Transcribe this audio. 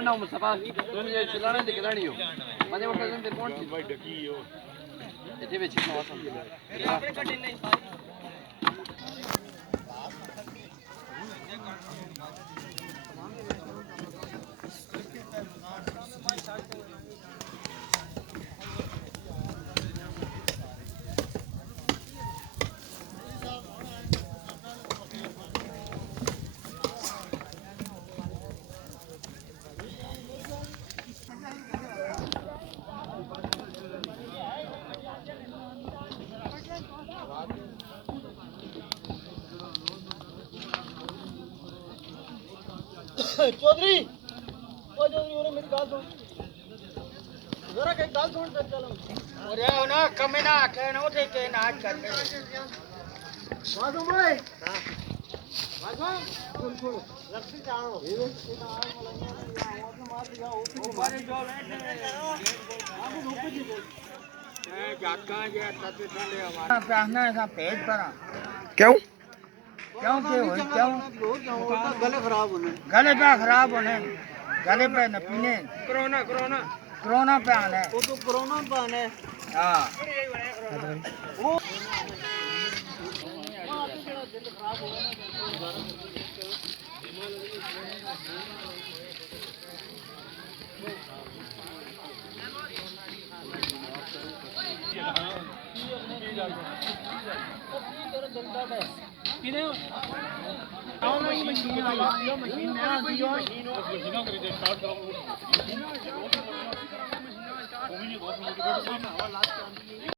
ना मुस्तफा तुम ये चलाने दिख रही हो मजे उठे तुम तेरे कौन भाई डकी हो इतने में चीज मौसम चौधरी ओ चौधरी ओरे मेरी गाल सुन जरा के गाल सुन चल चल ओरे ना कमे ना आखे ना उठे के नाच करने वाजो भाई हां वाजो सुन सुन रस्सी जानो ये ना मलंगा या वो मार दिया वो मारे जो आप ऊपर जी ए जाका ये तते ठंडे हमारा पहना है पेट पर क्यों क्यों क्यों गले खराब होने गले पे खराब होने गले पे न पीने कोरोना कोरोना कोरोना पे आने वो तो कोरोना पे आने हां वो किने आओ मशीन आ यो मशीन में आ दियो मशीनों कर दे स्टार्ट करो वो भी नहीं बहुत मोटिवेट सामने हवा लास्ट